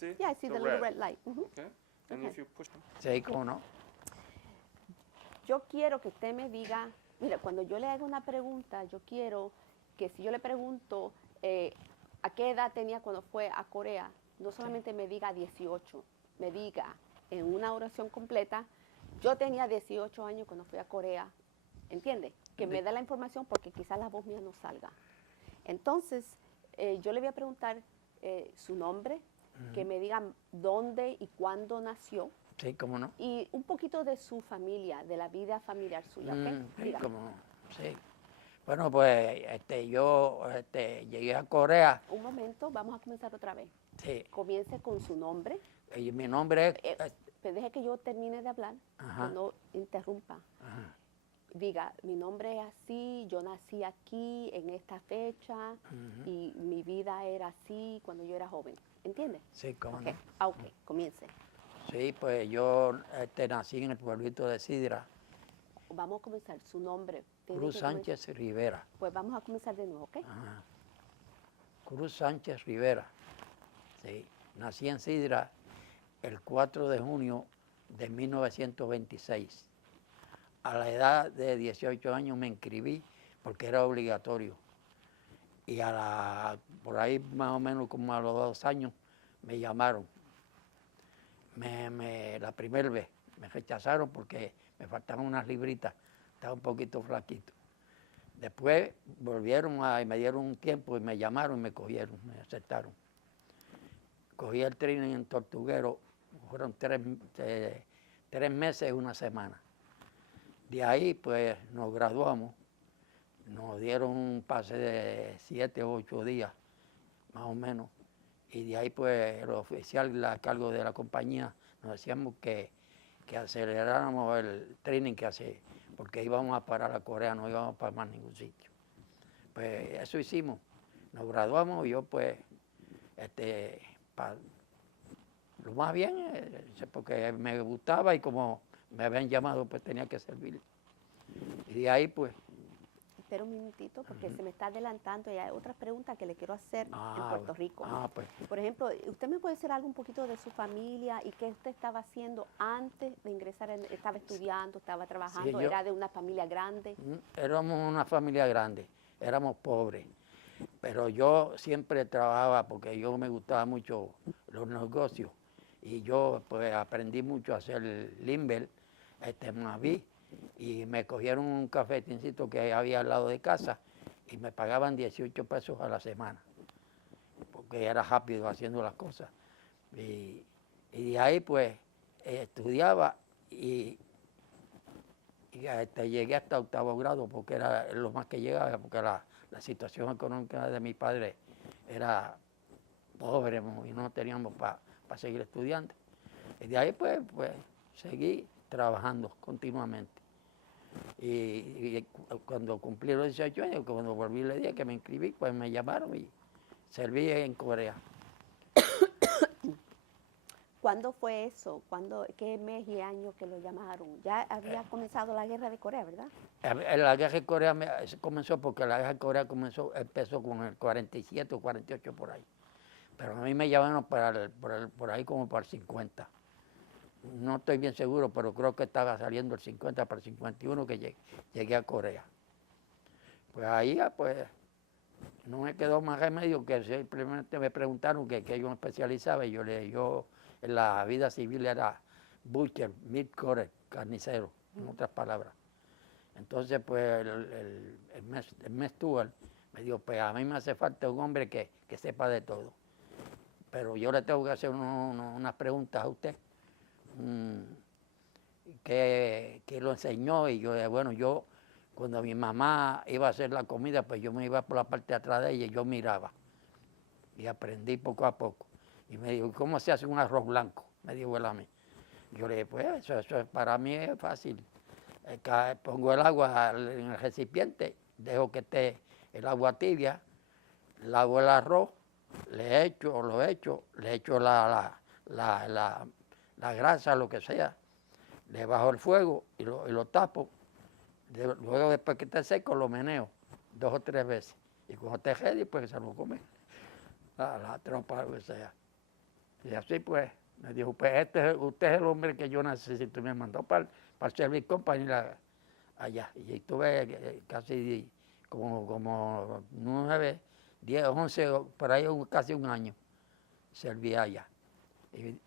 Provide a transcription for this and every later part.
see? Yeah, I see the little red light. Okay. And Okay. if you push them. Sí, cómo no. Yo quiero que usted me diga, mira, cuando yo le haga una pregunta, yo quiero que si yo le pregunto a qué edad tenía cuando fue a Corea, no solamente me diga 18, me diga en una oración completa, yo tenía 18 años cuando fui a Corea, ¿entiende? Que me dé la información porque quizás la voz mía no salga. Entonces, yo le voy a preguntar su nombre, que me digan dónde y cuándo nació, Sí, cómo no. y un poquito de su familia, de la vida familiar suya, ¿ok? Sí, Dígame. cómo no. Sí. Bueno, pues yo llegué a Corea. Un momento, vamos a comenzar otra vez. Sí. Comience con su nombre. Y mi nombre es... Pero deje que yo termine de hablar, Ajá. que no interrumpa. Ajá. Diga, mi nombre es así, yo nací aquí en esta fecha y mi vida era así cuando yo era joven. ¿Entiende? Sí, cómo Ok, no. ok, comience. Sí, pues yo nací en el pueblito de Sidra, Vamos a comenzar. Su nombre. Tiene Cruz que comenzar. Sánchez Rivera. Pues vamos a comenzar de nuevo, ¿ok? Ajá. Cruz Sánchez Rivera. Sí. Nací en Sidra el 4 de junio de 1926. A la edad de 18 años me inscribí porque era obligatorio. Y por ahí más o menos como a los 2 años me llamaron. La primera vez me rechazaron porque me faltaban unas libritas, estaba un poquito flaquito. Después volvieron y me dieron un tiempo y me llamaron y me cogieron, me aceptaron. Cogí el training en Tortuguero, fueron 3 meses y 1 semana. De ahí pues nos graduamos, nos dieron un pase de 7 o 8 días, más o menos. Y de ahí pues el oficial a cargo de la compañía nos decíamos que aceleráramos el training que hace, porque íbamos a parar a Corea, no íbamos para más ningún sitio. Pues eso hicimos, nos graduamos y yo pues, lo más bien, porque me gustaba y como me habían llamado pues tenía que servir. Y de ahí pues... Espera un minutito porque se me está adelantando y hay otras preguntas que le quiero hacer en Puerto Rico. Pues. Por ejemplo, ¿usted me puede decir algo un poquito de su familia y qué usted estaba haciendo antes de ingresar? ¿Estaba estudiando, estaba trabajando? Sí, ¿Era de una familia grande? Éramos una familia grande, éramos pobres, pero yo siempre trabajaba porque yo me gustaba mucho los negocios y yo pues aprendí mucho a hacer limber, Maví, y me cogieron un cafetincito que había al lado de casa y me pagaban 18 pesos a la semana, porque era rápido haciendo las cosas. Y de ahí pues estudiaba y llegué hasta 8º grado, porque era lo más que llegaba, porque la situación económica de mi padre era pobre y no teníamos para seguir estudiando. Y de ahí pues seguí trabajando continuamente. Y cuando cumplí los 18 años, cuando volví le dije que me inscribí, pues me llamaron y serví en Corea. ¿Cuándo fue eso? ¿Qué mes y año que lo llamaron? Ya había comenzado la guerra de Corea, ¿verdad? La guerra de Corea comenzó porque la guerra de Corea empezó con el 47 o 48 por ahí. Pero a mí me llamaron por ahí como para el 50. No estoy bien seguro, pero creo que estaba saliendo el 50 para el 51 que llegué a Corea. Pues ahí pues no me quedó más remedio que simplemente me preguntaron que yo me especializaba y yo en la vida civil era butcher, meat cutter, carnicero, en otras palabras. Entonces pues el mes Stuart me dijo, pues a mí me hace falta un hombre que sepa de todo. Pero yo le tengo que hacer unas preguntas a usted. Que lo enseñó y yo cuando mi mamá iba a hacer la comida, pues yo me iba por la parte de atrás de ella y yo miraba y aprendí poco a poco. Y me dijo, ¿cómo se hace un arroz blanco? Me dijo él a mí. Yo le dije, pues eso para mí es fácil. Pongo el agua en el recipiente, dejo que esté el agua tibia, lavo el arroz, le echo la grasa, lo que sea, le bajo el fuego y lo tapo. Luego, después que esté seco, lo meneo 2 o 3 veces. Y cuando esté ready, pues se lo come la tropa, lo que sea. Y así pues, me dijo, pues usted es el hombre que yo necesito. Y me mandó para el Service Company allá. Y estuve casi como 9, 10, 11, por ahí casi un año. Serví allá. Y,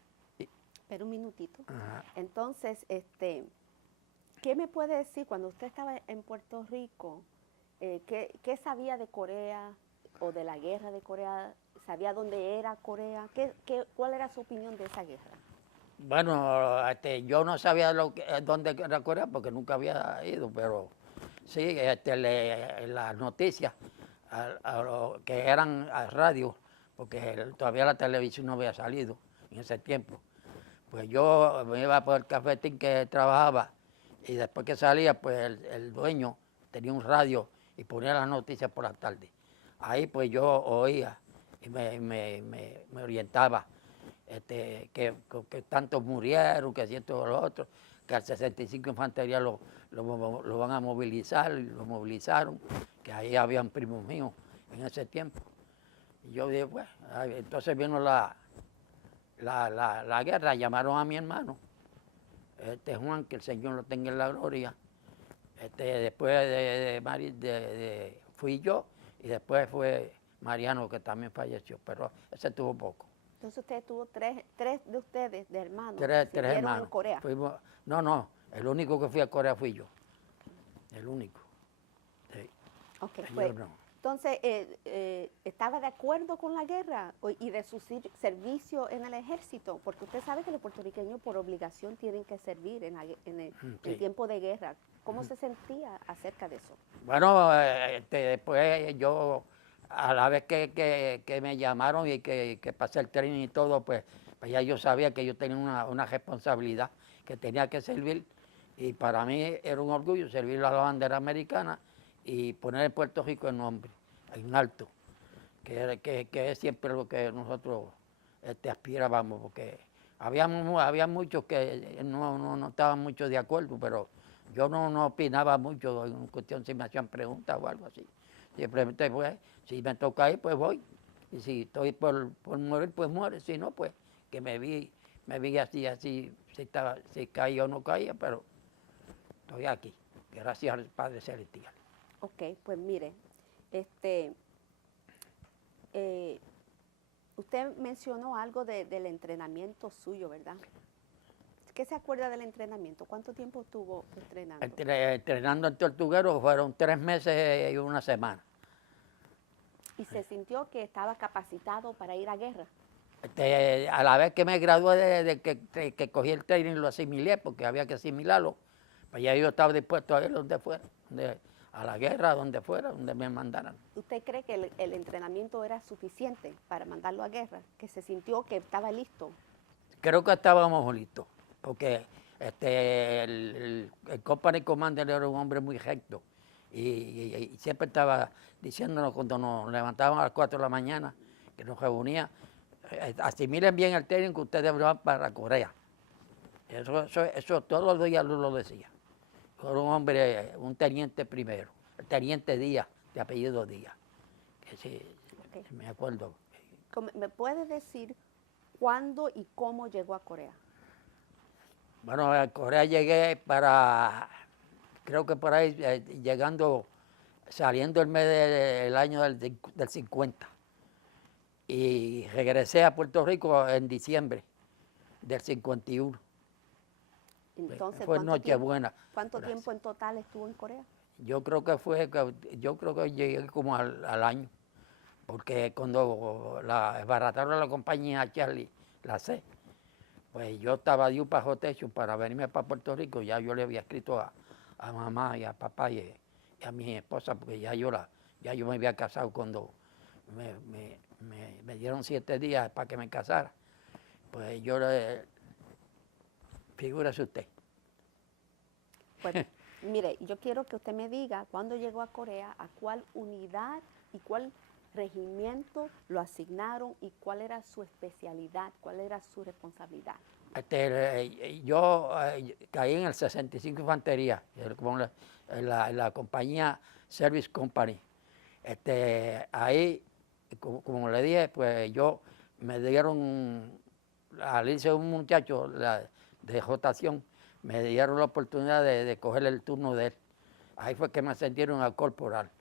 Pero un minutito. ajá. Entonces, ¿qué me puede decir cuando usted estaba en Puerto Rico? ¿Qué sabía de Corea o de la guerra de Corea? ¿Sabía dónde era Corea? ¿Cuál era su opinión de esa guerra? Bueno, yo no sabía dónde era Corea porque nunca había ido, pero sí, las noticias que eran a radio, porque todavía la televisión no había salido en ese tiempo. Pues yo me iba por el cafetín que trabajaba y después que salía, pues el dueño tenía un radio y ponía las noticias por la tarde. Ahí pues yo oía y me orientaba que tantos murieron, que esto o lo otro, que al 65 Infantería lo van a movilizar, y lo movilizaron, que ahí habían primos míos en ese tiempo. Y yo dije, pues, entonces vino la guerra, llamaron a mi hermano, Juan, que el Señor lo tenga en la gloria. Después fui yo y después fue Mariano, que también falleció, pero ese tuvo poco. Entonces usted tuvo tres de ustedes, de hermanos, Tres que vieron hermanos. en Corea. No, el único que fui a Corea fui yo. El único. Sí. Ok, Yo pues, no. entonces, ¿estaba de acuerdo con la guerra y de su servicio en el ejército? Porque usted sabe que los puertorriqueños por obligación tienen que servir en Sí. tiempo de guerra. ¿Cómo se sentía acerca de eso? Bueno, después yo, a la vez que me llamaron y que pasé el tren y todo, pues ya yo sabía que yo tenía una responsabilidad, que tenía que servir. Y para mí era un orgullo servir a la bandera americana y poner en Puerto Rico el nombre, en alto, que es siempre lo que nosotros aspirábamos, porque había muchos que no estaban mucho de acuerdo, pero yo no opinaba mucho en cuestión si me hacían preguntas o algo así. Simplemente, pues, si me toca ir, pues voy. Y si estoy por morir, pues muere. Si no, pues, que me vi así, si caía o no caía, pero estoy aquí, gracias al Padre Celestial. Ok, pues mire, usted mencionó algo del entrenamiento suyo, ¿verdad? ¿Qué se acuerda del entrenamiento? ¿Cuánto tiempo estuvo entrenando? Entrenando en Tortuguero fueron 3 meses y una semana. ¿Y se sintió que estaba capacitado para ir a guerra? A la vez que me gradué de que cogí el training lo asimilé, porque había que asimilarlo, pues ya yo estaba dispuesto a ir donde fuera, a la guerra, donde fuera, donde me mandaran. ¿Usted cree que el entrenamiento era suficiente para mandarlo a guerra? ¿Que se sintió que estaba listo? Creo que estábamos listos, porque el company commander era un hombre muy recto y siempre estaba diciéndonos cuando nos levantábamos a las 4 de la mañana, que nos reunía, asimilen bien el training que ustedes van para Corea. Eso todos los días lo decía. Era un hombre, un teniente primero, el teniente Díaz, de apellido Díaz. Que sí, Okay. me acuerdo. ¿Me puede decir cuándo y cómo llegó a Corea? Bueno, a Corea llegué creo que por ahí, saliendo el mes del año del 50. Y regresé a Puerto Rico en diciembre del 51. Entonces, Fue Nochebuena. ¿cuánto tiempo en total estuvo en Corea? Yo creo que llegué como al año, porque cuando desbarataron la compañía Charlie, la C, pues yo estaba de un bajo techo para venirme para Puerto Rico. Ya yo le había escrito a mamá y a papá y a mi esposa, porque ya yo me había casado cuando me dieron 7 días para que me casara. Pues figúrese usted. Pues, mire, yo quiero que usted me diga cuándo llegó a Corea, a cuál unidad y cuál regimiento lo asignaron y cuál era su especialidad, cuál era su responsabilidad. Yo caí en el 65 Infantería, en la compañía Service Company. Ahí, como le dije, pues me dieron al irse un muchacho de rotación, me dieron la oportunidad de coger el turno de él. Ahí fue que me ascendieron al corporal.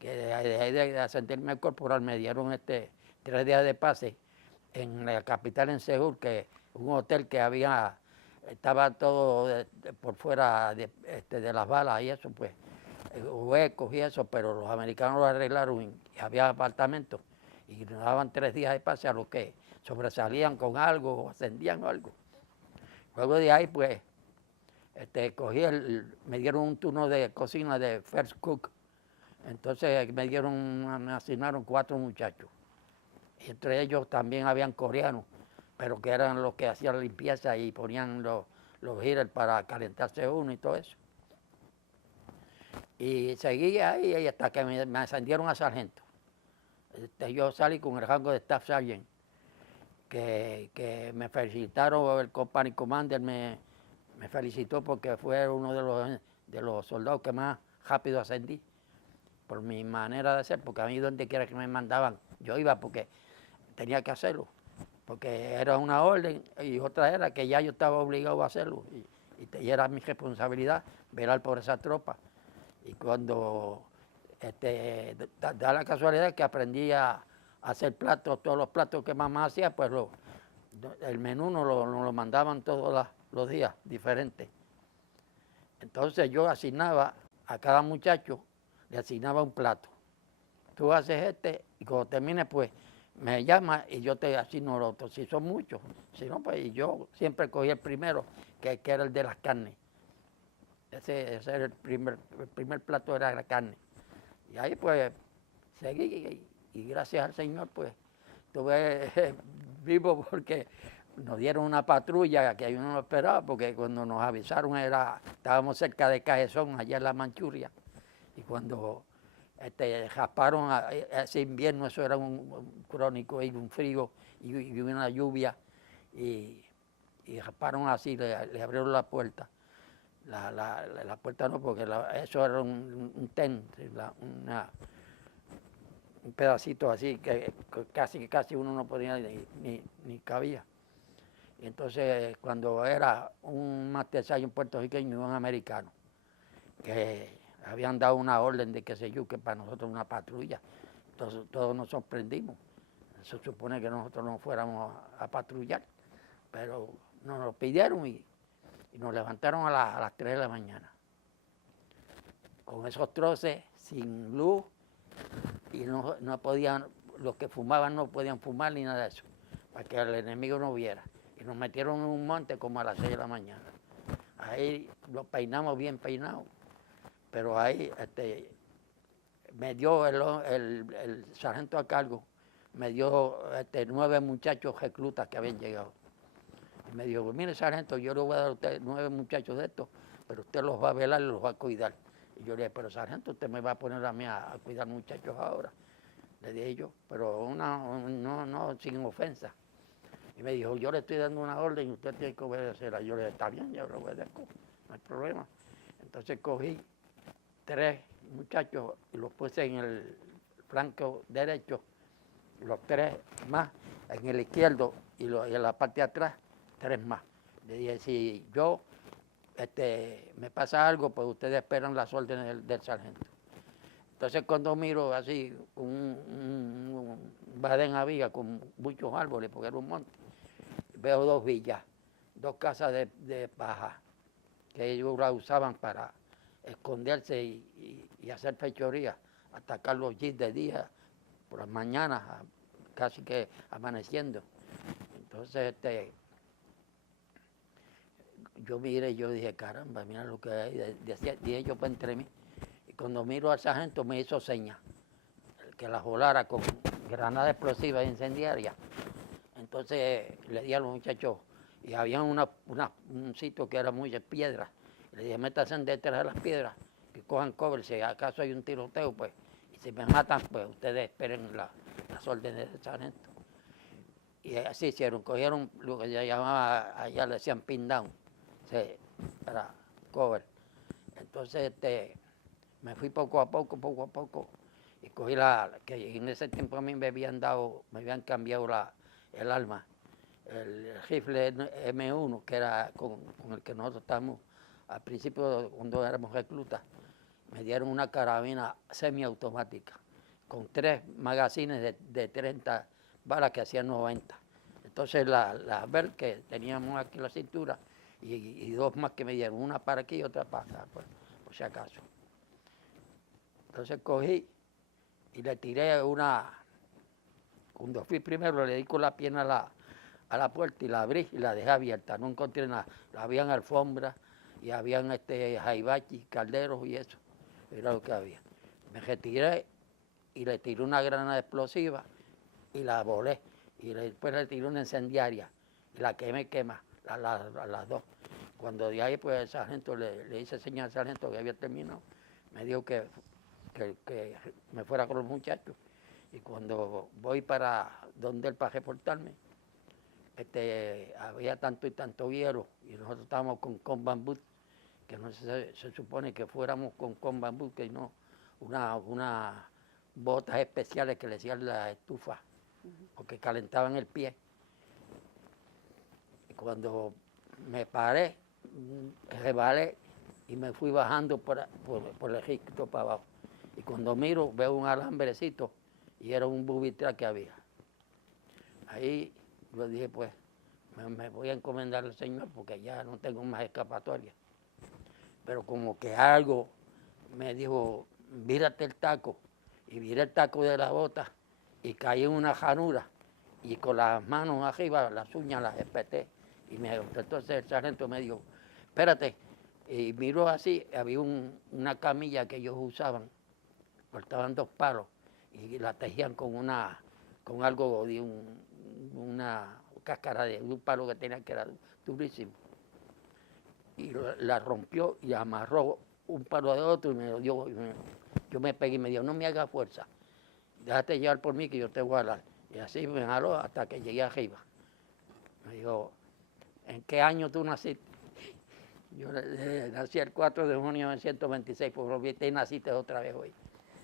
Que de ascenderme al corporal me dieron 3 días de pase en la capital, en Seúl, que un hotel que estaba todo por fuera de las balas y eso, pues, huecos y eso, pero los americanos lo arreglaron y había apartamentos y nos daban 3 días de pase a los que sobresalían con algo o ascendían o algo. Luego de ahí, pues, me dieron un turno de cocina de first cook. Entonces me asignaron 4 muchachos. Y entre ellos también habían coreanos, pero que eran los que hacían limpieza y ponían los heaters para calentarse uno y todo eso. Y seguí ahí hasta que me ascendieron a sargento. Yo salí con el rango de staff sergeant, que me felicitaron, el company commander me felicitó porque fue uno de los soldados que más rápido ascendí, por mi manera de ser, porque a mí donde quiera que me mandaban, yo iba porque tenía que hacerlo, porque era una orden y otra era que ya yo estaba obligado a hacerlo y era mi responsabilidad velar por esa tropa. Y cuando da la casualidad que aprendí a hacer platos, todos los platos que mamá hacía, pues el menú nos lo mandaban todos los días diferentes. Entonces yo asignaba a cada muchacho, le asignaba un plato. Tú haces y cuando termines, pues me llamas y yo te asigno el otro. Si son muchos, si no, pues yo siempre cogí el primero, que era el de las carnes. Ese era el primer plato, era la carne. Y ahí pues seguí y gracias al Señor pues estuve vivo porque nos dieron una patrulla que yo no lo esperaba, porque cuando nos avisaron estábamos cerca de Cajezón, allá en la Manchuria, y cuando rasparon ese invierno, eso era un crónico y un frío y una lluvia, y rasparon así, le abrieron la puerta. La puerta no, porque eso era un tent, un pedacito así que casi uno no podía ni cabía. Y entonces cuando era un master sergeant puertorriqueño y un americano, que habían dado una orden de qué sé yo, que para nosotros una patrulla, entonces todos nos sorprendimos. Se supone que nosotros no fuéramos a patrullar, pero nos lo pidieron y nos levantaron a las 3 de la mañana, con esos troces, sin luz, y no podían, los que fumaban no podían fumar ni nada de eso, para que el enemigo no viera. Y nos metieron en un monte como a las 6 de la mañana. Ahí lo peinamos bien peinado, pero ahí me dio el sargento a cargo, me dio 9 muchachos reclutas que habían llegado. Y me dijo, mire sargento, yo le voy a dar a usted 9 muchachos de estos, pero usted los va a velar y los va a cuidar. Y yo le dije, pero sargento, usted me va a poner a mí a cuidar muchachos ahora. Le dije yo, pero no sin ofensa. Y me dijo, yo le estoy dando una orden y usted tiene que obedecerla. Yo le dije, está bien, yo le obedezco, no hay problema. Entonces cogí 3 muchachos y los puse en el flanco derecho, los 3 más en el izquierdo y en la parte de atrás 3 más. Le dije, si yo me pasa algo, pues ustedes esperan las órdenes del sargento. Entonces cuando miro así, un badén había con muchos árboles, porque era un monte, veo 2 villas, 2 casas de paja, que ellos la usaban para esconderse y hacer fechorías, atacar los jeeps de día, por las mañanas, casi que amaneciendo. Entonces yo miré y yo dije, caramba, mira lo que hay, dije yo para entre mí. Y cuando miro al sargento me hizo señas, que la volara con granada explosiva e incendiaria. Entonces le di a los muchachos, y había un sitio que era muy de piedra. Le dije, métanse detrás de las piedras, que cojan cover, si acaso hay un tiroteo, pues, y si me matan, pues ustedes esperen las órdenes del sargento. Y así hicieron, cogieron lo que se llamaba, allá le decían pin down, para cover. Entonces me fui poco a poco, y cogí que en ese tiempo a mí me habían cambiado el arma, el rifle M1, que era con el que nosotros estábamos al principio cuando éramos reclutas. Me dieron una carabina semiautomática con 3 magazines de 30 balas que hacían 90. Entonces las Bell que teníamos aquí en la cintura y 2 más que me dieron, una para aquí y otra para acá, por si acaso. Entonces cogí y le tiré una, cuando fui primero le di con la pierna a la puerta y la abrí y la dejé abierta, no encontré nada. Habían alfombras y habían jaibachi, calderos y eso, era lo que había. Me retiré y le tiré una granada explosiva y la volé. Y después le tiré una incendiaria y la quemé, a las 2. Cuando de ahí, pues el sargento le hice señal al sargento que había terminado. Me dijo que me fuera con los muchachos. Y cuando voy para donde él para reportarme, había tanto y tanto hielo y nosotros estábamos con combat boot, que no se supone que fuéramos con combat boot, que no, unas botas especiales que le hacían la estufa, porque calentaban el pie. Y cuando me paré, rebalé y me fui bajando por el risco para abajo. Y cuando miro, veo un alambrecito y era un booby-trap que había. Ahí yo dije, pues, me voy a encomendar al Señor porque ya no tengo más escapatoria. Pero como que algo me dijo, vírate el taco. Y viré el taco de la bota y caí en una ranura. Y con las manos arriba, las uñas las espeté. Y entonces el sargento me dijo, espérate. Y miró así, había una camilla que ellos usaban, cortaban 2 palos y la tejían con algo de una cáscara de un palo que tenía que era durísimo. Y la rompió y amarró un palo de otro y me lo dio. Yo me pegué y me dijo, no me hagas fuerza, déjate llevar por mí que yo te voy a dar. Y así me jaló hasta que llegué arriba. Me dijo, ¿en qué año tú naciste? Yo nací el 4 de junio de 1926, pues te naciste otra vez hoy,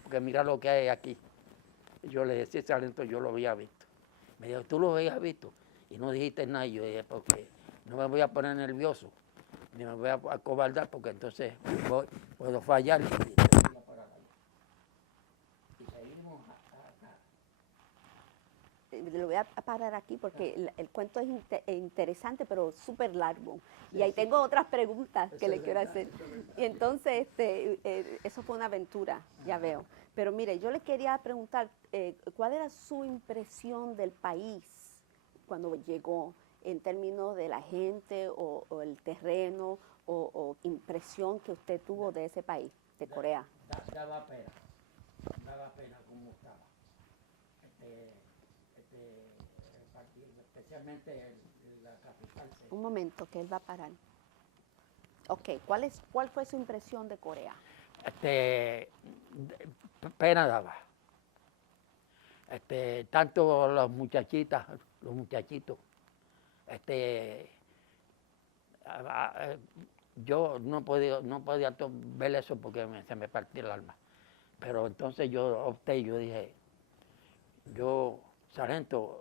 porque mira lo que hay aquí. Yo le decía, sargento, yo lo había visto. Me dijo, ¿tú lo habías visto? Y no dijiste nada. Y yo dije, porque no me voy a poner nervioso, ni me voy a acobardar, porque entonces puedo fallar. Y seguimos acá. Lo voy a parar aquí porque el cuento es interesante, pero súper largo. Y ahí tengo otras preguntas que le quiero hacer. Y entonces, eso fue una aventura, ya veo. Pero mire, yo le quería preguntar, ¿cuál era su impresión del país cuando llegó, en términos de la gente o el terreno o impresión que usted tuvo de ese país, de Corea? Daba pena cómo estaba. Especialmente la capital. Un momento, que él va a parar. Ok, ¿cuál fue su impresión de Corea? Pena daba. Tanto las muchachitas, los muchachitos, yo no podía ver eso porque se me partía el alma. Pero entonces yo opté, yo dije, sargento,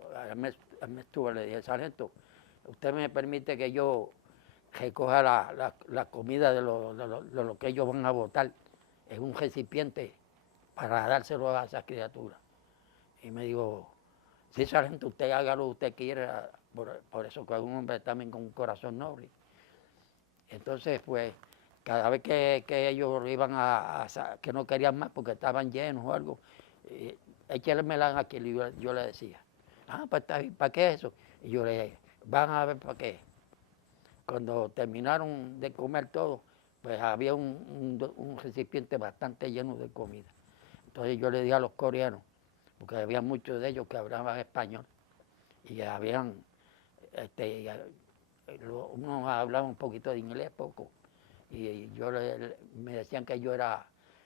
le dije, sargento, usted me permite que yo recoja la comida de lo que ellos van a botar en un recipiente para dárselo a esas criaturas. Y me dijo, sí, sargento, usted haga lo que usted quiera, por eso que es un hombre también con un corazón noble. Entonces, pues, cada vez que ellos iban que no querían más porque estaban llenos o algo, échenmela aquí, yo le decía, pues está bien, ¿para qué eso? Y yo le dije, van a ver para qué. Cuando terminaron de comer todo, pues había un recipiente bastante lleno de comida. Entonces yo le dije a los coreanos, porque había muchos de ellos que hablaban español, y habían, unos hablaban un poquito de inglés, poco, y me decían que yo era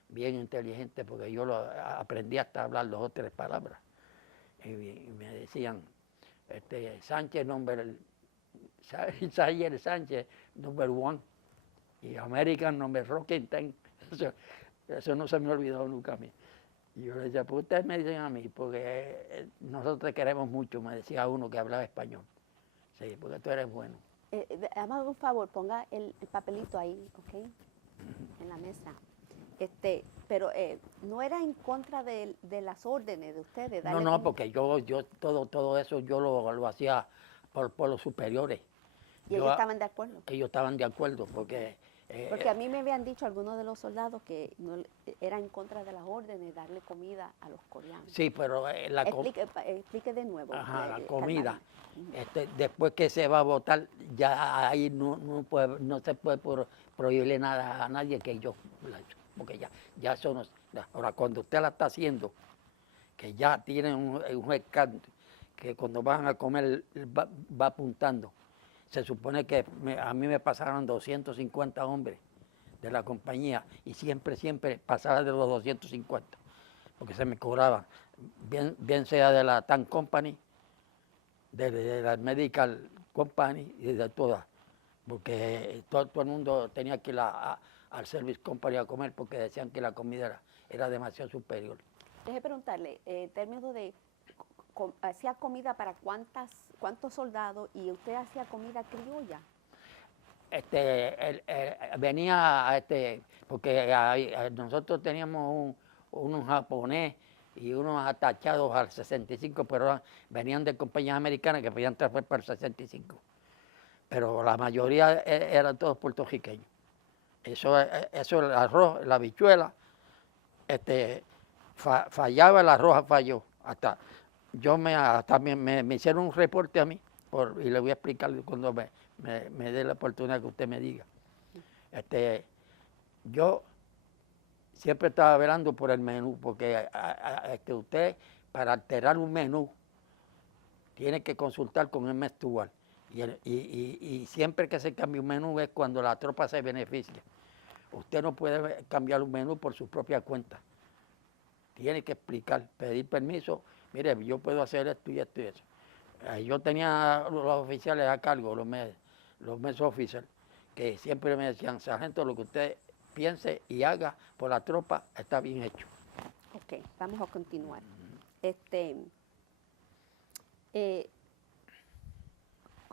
bien inteligente porque yo aprendí hasta a hablar 2 o 3 palabras. Y me decían, Sánchez, Sánchez, number 1, y American, number Rocking 10. Eso no se me olvidó nunca a mí. Y yo le decía, pues ustedes me dicen a mí, porque nosotros te queremos mucho, me decía uno que hablaba español. Sí, porque tú eres bueno. Hazme un favor, ponga el papelito ahí, ¿ok? En la mesa. Pero no era en contra de las órdenes de ustedes. No, darle no, como- porque yo todo eso yo lo hacía por los superiores. Y ellos estaban de acuerdo. Ellos estaban de acuerdo porque Porque a mí me habían dicho algunos de los soldados que no, era en contra de las órdenes darle comida a los coreanos. sí, pero Explique de nuevo. ajá, la comida, calmadamente. después que se va a votar, ya ahí no se puede prohibirle nada a nadie que yo la hecho, porque ya eso no. Ahora, cuando usted la está haciendo, que ya tienen un escándalo, que cuando van a comer va apuntando. Se supone que a mí me pasaron 250 hombres de la compañía y siempre pasaba de los 250, porque se me cobraban, bien sea de la TAN Company, de la Medical Company y de todas, porque todo el mundo tenía que ir al Service Company a comer porque decían que la comida era demasiado superior. Deje preguntarle, en términos de, ¿hacía comida para cuántos soldados y usted hacía comida criolla? Venía, porque nosotros teníamos unos japonés y unos atachados al 65, pero venían de compañías americanas que podían traer para el 65. Pero la mayoría eran todos puertorriqueños. Eso, el arroz, la habichuela, fallaba, el arroz falló. Hasta me hicieron un reporte a mí, y le voy a explicar cuando me dé la oportunidad que usted me diga. Yo siempre estaba velando por el menú, porque usted, para alterar un menú, tiene que consultar con el mensual. Y siempre que se cambia un menú es cuando la tropa se beneficia. Usted no puede cambiar un menú por su propia cuenta. Tiene que explicar, pedir permiso. Mire, yo puedo hacer esto y esto y eso. Yo tenía los oficiales a cargo, los mess officers, que siempre me decían, sargento, lo que usted piense y haga por la tropa está bien hecho. Ok, vamos a continuar.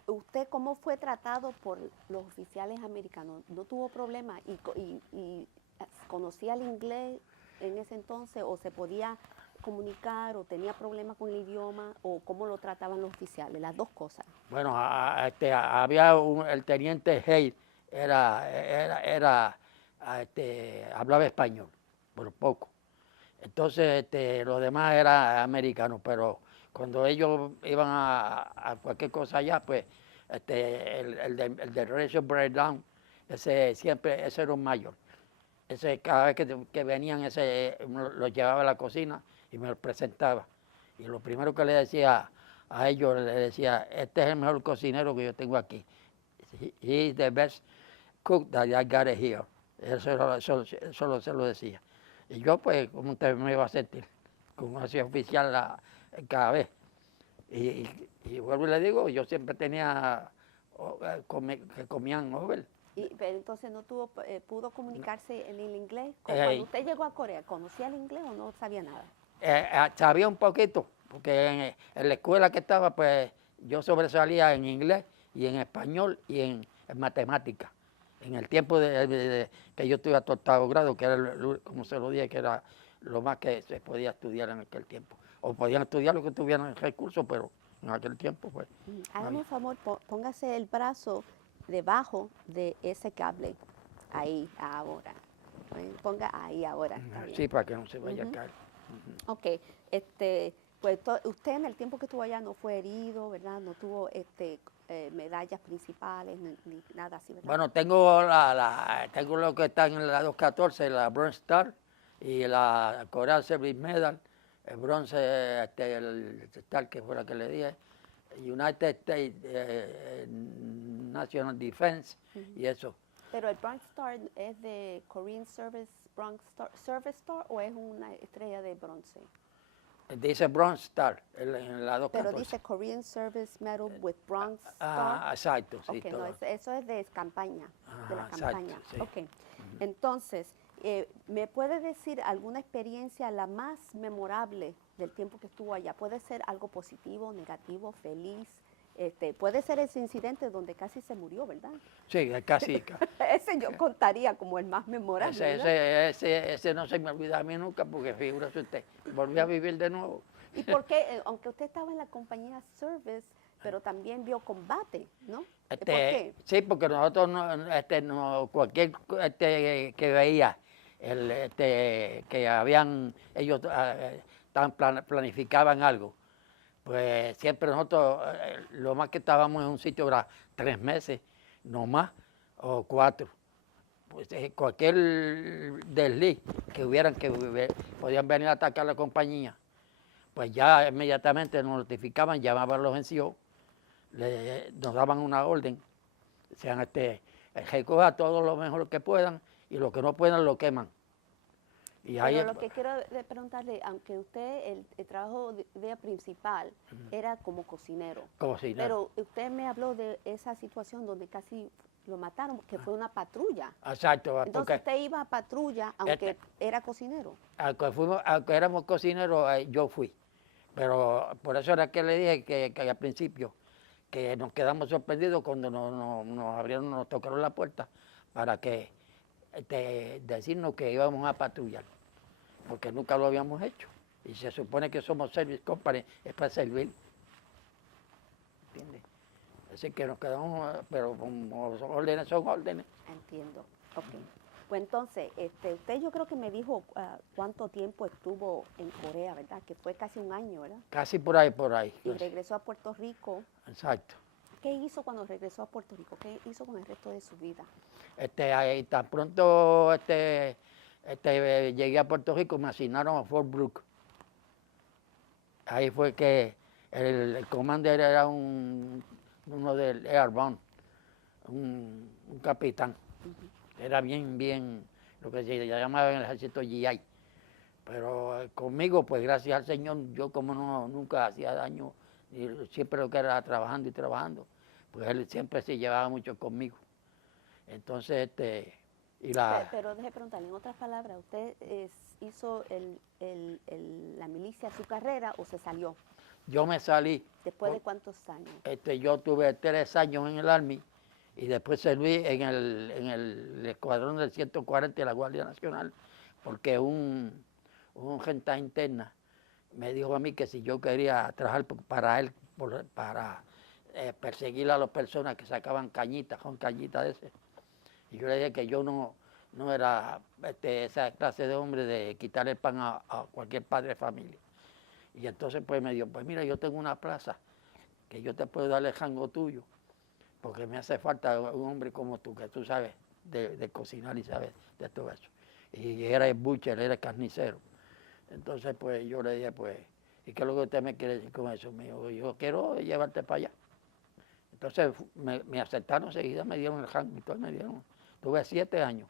¿Usted cómo fue tratado por los oficiales americanos? ¿No tuvo problema y conocía el inglés en ese entonces o se podía comunicar o tenía problemas con el idioma o cómo lo trataban los oficiales? Las dos cosas. Bueno, había el teniente Hay, hablaba español, por poco. Entonces, los demás eran americanos, pero cuando ellos iban a cualquier cosa allá, pues, el de Ratio Breakdown, ese era un mayor. Ese, cada vez que venían, lo llevaba a la cocina y me lo presentaba. Y lo primero que le decía a ellos, le decía, este es el mejor cocinero que yo tengo aquí. He is the best cook that I got here. Eso se lo decía. Y yo, pues, como usted me iba a sentir, como hacía oficial cada vez. Y vuelvo y le digo, yo siempre tenía que comían over. Pero entonces no pudo comunicarse en el inglés. Cuando usted llegó a Corea, ¿conocía el inglés o no sabía nada? Sabía un poquito, porque en la escuela que estaba, pues yo sobresalía en inglés y en español y en matemáticas. En el tiempo que yo estuve hasta octavo grado, que era, como se lo dije, que era lo más que se podía estudiar en aquel tiempo. O podían estudiar los que tuvieran recursos, pero en aquel tiempo, pues. Hágame un favor, póngase el brazo debajo de ese cable, ahí, ahora. Ponga ahí ahora. Sí, para que no se vaya a caer. Ok, pues usted en el tiempo que estuvo allá no fue herido, ¿verdad? No tuvo medallas principales ni nada así, ¿verdad? Bueno, tengo lo que está en la 214, la Bronze Star y la Coral Service Medal, el bronce, el Star que fue la que le dije, United States National Defense y eso. Pero el Bronze Star es de Korean Service Service Star o es una estrella de bronce. Dice Bronze Star en la 214. Pero dice Korean Service Medal with Bronze Star. Exacto, sí. Okay, no, eso es de campaña, de la campaña. Exacto, sí. Okay. Entonces, ¿me puede decir alguna experiencia la más memorable del tiempo que estuvo allá? Puede ser algo positivo, negativo, feliz, Puede ser ese incidente donde casi se murió, ¿verdad? Sí, casi. Ese yo contaría como el más memorable, ¿verdad? Ese no se me olvida a mí nunca porque figúrese usted, volví a vivir de nuevo. ¿Y por qué? Aunque usted estaba en la compañía Service, pero también vio combate, ¿no? ¿Por qué? Sí, porque nosotros cualquier que veía, que habían, ellos planificaban algo, pues siempre nosotros, lo más que estábamos en un sitio era 3 meses, no más, o 4. Pues cualquier desliz que hubieran podían venir a atacar la compañía, pues ya inmediatamente nos notificaban, llamaban a los NCO, nos daban una orden, sean recoja todo lo mejor que puedan y lo que no puedan lo queman. Y Pero ahí, lo que quiero preguntarle, aunque usted el trabajo de principal era como cocinero, pero usted me habló de esa situación donde casi lo mataron, que fue una patrulla. Exacto. Entonces usted iba a patrulla aunque era cocinero. Aunque éramos cocineros, yo fui. Pero por eso era que le dije que al principio, que nos quedamos sorprendidos cuando nos abrieron, nos tocaron la puerta para que decirnos que íbamos a patrullar, porque nunca lo habíamos hecho. Y se supone que somos service company, es para servir. ¿Entiendes? Así que nos quedamos, pero como son órdenes, son órdenes. Entiendo, ok. Pues entonces, usted yo creo que me dijo cuánto tiempo estuvo en Corea, ¿verdad? Que fue casi un año, ¿verdad? Casi por ahí. Y regresó a Puerto Rico. Exacto. ¿Qué hizo cuando regresó a Puerto Rico? ¿Qué hizo con el resto de su vida? Ahí tan pronto llegué a Puerto Rico, me asignaron a Fort Brooke. Ahí fue que el commander era uno del Airborne, un capitán. Era bien, lo que se llamaba en el ejército GI. Pero conmigo, pues gracias al Señor, yo como nunca hacía daño, y siempre lo que era trabajando y trabajando, pues él siempre se llevaba mucho conmigo. Entonces, Pero deje preguntarle, en otras palabras, ¿usted hizo la milicia su carrera o se salió? Yo me salí. ¿Después de cuántos años? Yo tuve 3 años en el Army y después serví en el escuadrón del 140 de la Guardia Nacional, porque un agente interna me dijo a mí que si yo quería trabajar para él, para perseguir a las personas que sacaban cañitas, con cañitas de ese. Y yo le dije que yo no era esa clase de hombre de quitar el pan a cualquier padre de familia. Y entonces pues me dijo, pues mira, yo tengo una plaza que yo te puedo dar el jango tuyo, porque me hace falta un hombre como tú, que tú sabes de cocinar y sabes de todo eso. Y era el butcher, era el carnicero. Entonces pues yo le dije, pues, ¿y qué es lo que usted me quiere decir con eso? Me dijo, yo quiero llevarte para allá. Entonces me aceptaron enseguida, me dieron el jango y todo, tuve 7 años.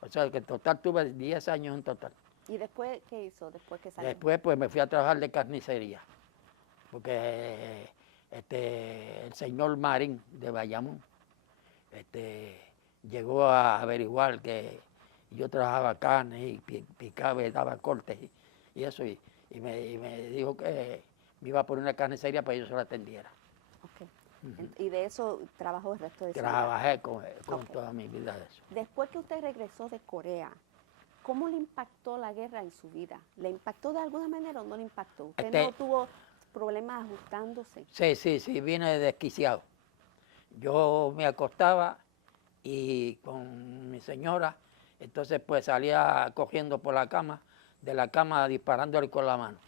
O sea que en total tuve 10 años en total. ¿Y después qué hizo después que salió? Después pues me fui a trabajar de carnicería, porque el señor Marín de Bayamón llegó a averiguar que yo trabajaba carne y picaba y daba cortes y eso, y me dijo que me iba a poner una carnicería para que yo se la atendiera. Okay. ¿Y de eso trabajó el resto de su vida? Trabajé con toda mi vida de eso. Después que usted regresó de Corea, ¿cómo le impactó la guerra en su vida? ¿Le impactó de alguna manera o no le impactó? ¿Usted no tuvo problemas ajustándose? Sí, vine desquiciado. Yo me acostaba y con mi señora, entonces pues salía cogiendo por la cama, de la cama disparándole con la mano.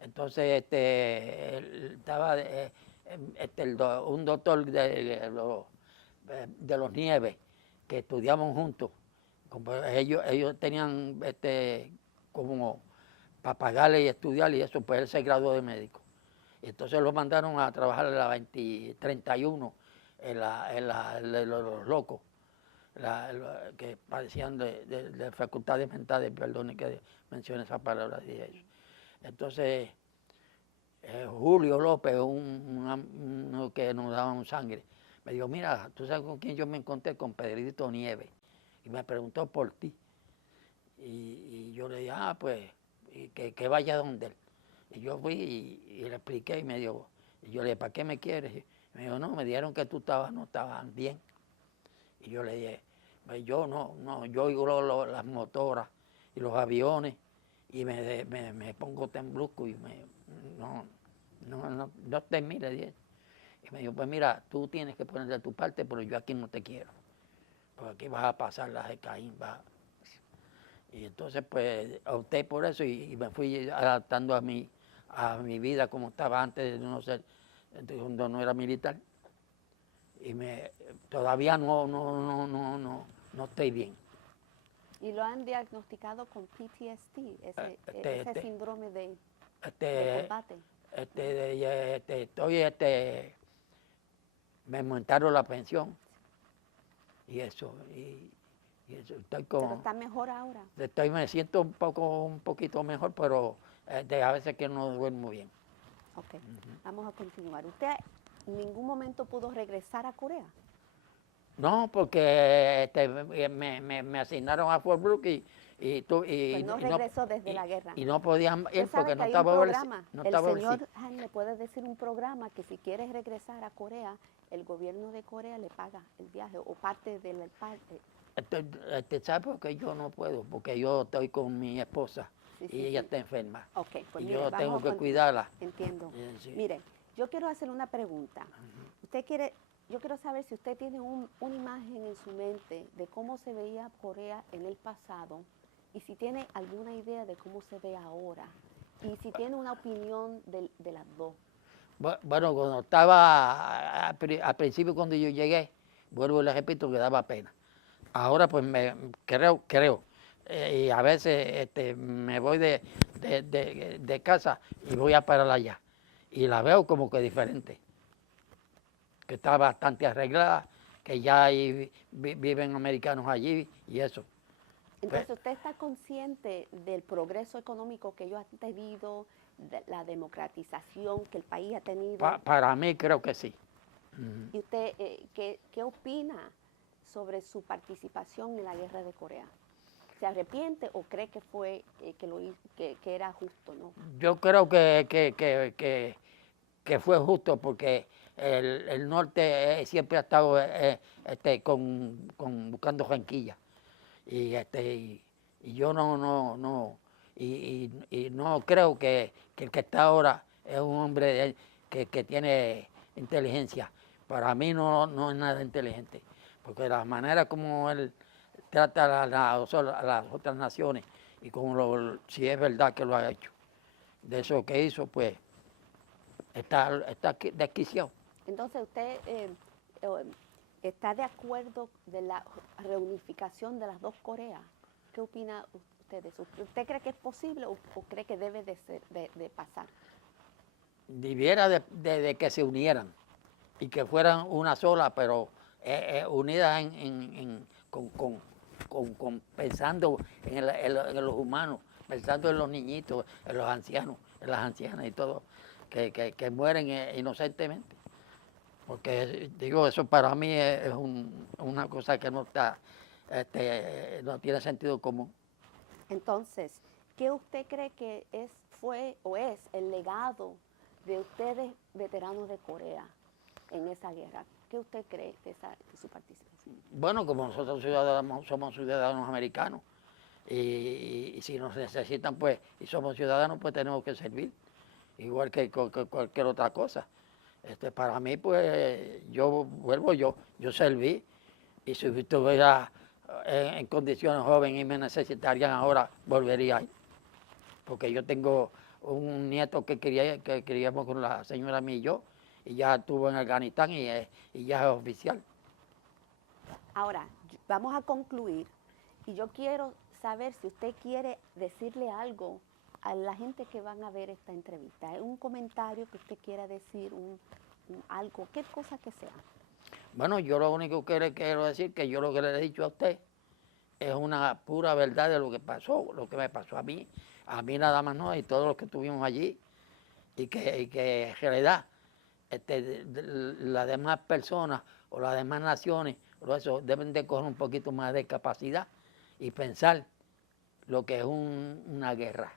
Entonces estaba un doctor de los Nieves, que estudiamos juntos. Como ellos tenían como para pagarle y estudiar y eso, pues él se graduó de médico. Y entonces lo mandaron a trabajar en la 31 en los locos, que padecían de facultades mentales, perdone que mencione esa palabra. Entonces, Julio López, uno que nos daba un sangre, me dijo, mira, ¿tú sabes con quién yo me encontré? Con Pedrito Nieves. Y me preguntó por ti. Y yo le dije, pues, que vaya donde él. Y yo fui y le expliqué y me dijo, Y yo le dije, ¿para qué me quieres? Y me dijo, no, me dijeron que tú no estabas bien. Y yo le dije, pues yo no, yo oigo las motoras y los aviones y me pongo temblusco y no te mire, dije. Y me dijo, pues mira, tú tienes que poner de tu parte, pero yo aquí no te quiero. Porque aquí vas a pasar las de Caín. Y entonces pues opté por eso y me fui adaptando a mi vida como estaba antes de no ser, cuando no era militar. Y todavía no estoy bien. Y lo han diagnosticado con PTSD, ese síndrome de combate. Me aumentaron la pensión y eso. Y eso estoy Pero está mejor ahora. Me siento un poquito mejor, pero a veces que no duermo bien. Ok, vamos a continuar. ¿Usted en ningún momento pudo regresar a Corea? No, porque me asignaron a Fort Brooke Pues no regresó desde la guerra. Y no podían ir Usted sabe porque que no hay estaba un programa. El señor señor Han le puede decir un programa que si quieres regresar a Corea, el gobierno de Corea le paga el viaje o parte del parte. ¿Sabe por qué yo no puedo? Porque yo estoy con mi esposa y ella está enferma. Ok, pues y mire, yo tengo que continuar. cuidarla. Entiendo. Sí. Mire, yo quiero hacer una pregunta. Yo quiero saber si usted tiene una imagen en su mente de cómo se veía Corea en el pasado y si tiene alguna idea de cómo se ve ahora y si tiene una opinión de las dos. Bueno, cuando estaba al principio cuando yo llegué, vuelvo y le repito que daba pena. Ahora pues creo. Y a veces me voy de casa y voy a parar allá. Y la veo como que diferente. Que está bastante arreglada, que ya viven americanos allí y eso. Entonces, ¿usted está consciente del progreso económico que ellos han tenido, de la democratización que el país ha tenido? Para mí creo que sí. ¿Y usted qué opina sobre su participación en la guerra de Corea? ¿Se arrepiente o cree que fue que era justo, no? Yo creo que fue justo porque el norte siempre ha estado buscando ranquillas. Y yo no creo que el que está ahora es un hombre que tiene inteligencia. Para mí no es nada inteligente, porque la manera como él trata a las otras naciones y como si es verdad que lo ha hecho, de eso que hizo, pues está desquiciado. Entonces, ¿usted está de acuerdo de la reunificación de las dos Coreas? ¿Qué opina usted de eso? ¿Usted cree que es posible o cree que debe de pasar? Debiera de que se unieran y que fueran una sola, pero unidas pensando en los humanos, pensando en los niñitos, en los ancianos, en las ancianas y todo, que mueren inocentemente. Porque digo, eso para mí es una cosa que no tiene sentido común. Entonces, ¿qué usted cree que fue o es el legado de ustedes, veteranos de Corea, en esa guerra? ¿Qué usted cree de su participación? Bueno, como nosotros somos ciudadanos americanos y si nos necesitan, pues, y somos ciudadanos, pues tenemos que servir, igual que cualquier otra cosa. Para mí, pues, yo serví, y si estuviera en condiciones joven y me necesitarían ahora, volvería ahí. Porque yo tengo un nieto que queríamos con la señora mía y yo, y ya estuvo en Afganistán y ya es oficial. Ahora, vamos a concluir y yo quiero saber si usted quiere decirle algo a la gente que van a ver esta entrevista. Un comentario que usted quiera decir, algo, qué cosa que sea. Bueno, yo lo único que le quiero decir, que yo lo que le he dicho a usted, es una pura verdad de lo que pasó, lo que me pasó a mí nada más no, y todos los que estuvimos allí, y que en realidad las demás personas o las demás naciones eso, deben de coger un poquito más de capacidad y pensar lo que es una guerra,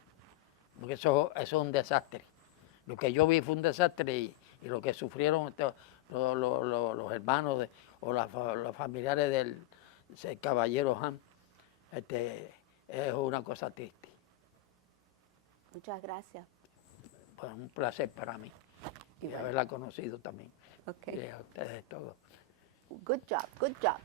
porque eso es un desastre. Lo que yo vi fue un desastre y lo que sufrieron los hermanos o los familiares del caballero Han, es una cosa triste. Muchas gracias. Pues un placer para mí y Igual. haberla conocido también. Okay. Y a ustedes todos. Good job, good job.